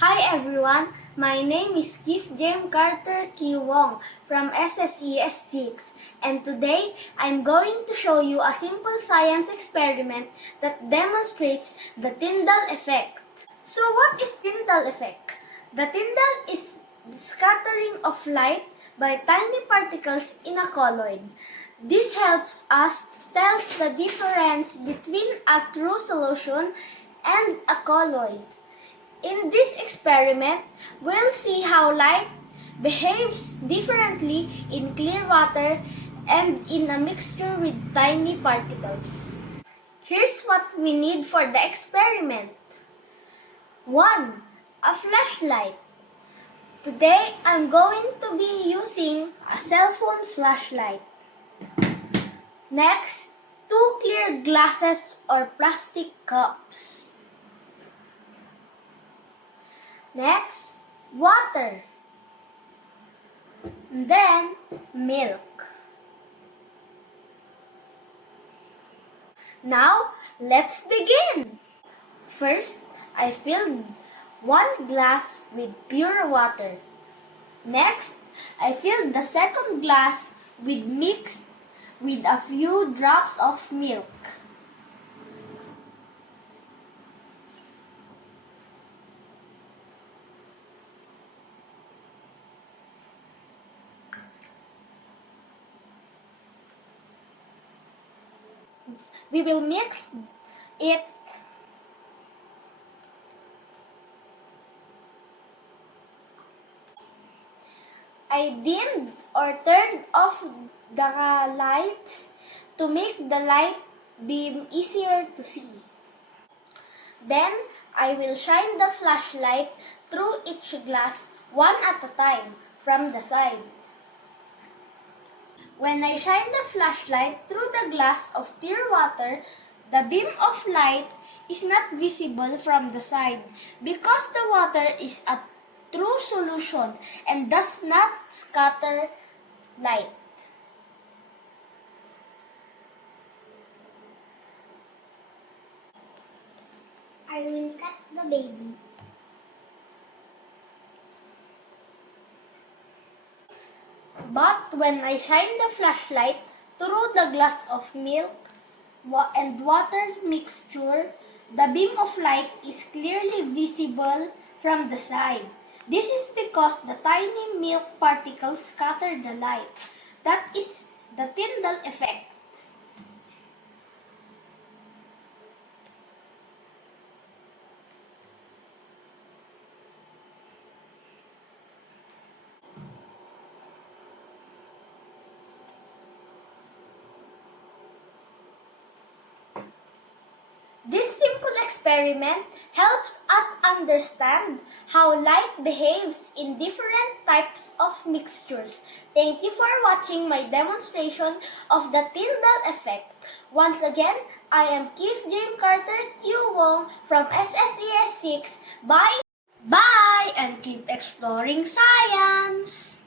Hi everyone, my name is Keith James Carter Q. Wong from SSES 6, and today I'm going to show you a simple science experiment that demonstrates the Tyndall effect. So what is Tyndall effect? The Tyndall is the scattering of light by tiny particles in a colloid. This helps us tell the difference between a true solution and a colloid. In this experiment, we'll see how light behaves differently in clear water and in a mixture with tiny particles. Here's what we need for the experiment. 1. A flashlight. Today, I'm going to be using a cell phone flashlight. Next, 2 clear glasses or plastic cups. Next, water. Then, milk. Now, let's begin. First, I filled 1 glass with pure water. Next, I filled the second glass mixed with a few drops of milk. We will mix it. I dimmed or turned off the lights to make the light beam easier to see. Then, I will shine the flashlight through each glass one at a time from the side. When I shine the flashlight through the glass of pure water, the beam of light is not visible from the side because the water is a true solution and does not scatter light. I will cut the baby. But when I shine the flashlight through the glass of milk and water mixture, the beam of light is clearly visible from the side. This is because the tiny milk particles scatter the light. That is the Tyndall effect. This simple experiment helps us understand how light behaves in different types of mixtures. Thank you for watching my demonstration of the Tyndall effect. Once again, I am Keith James Carter Q. Wong from SSES 6. Bye! Bye! And keep exploring science!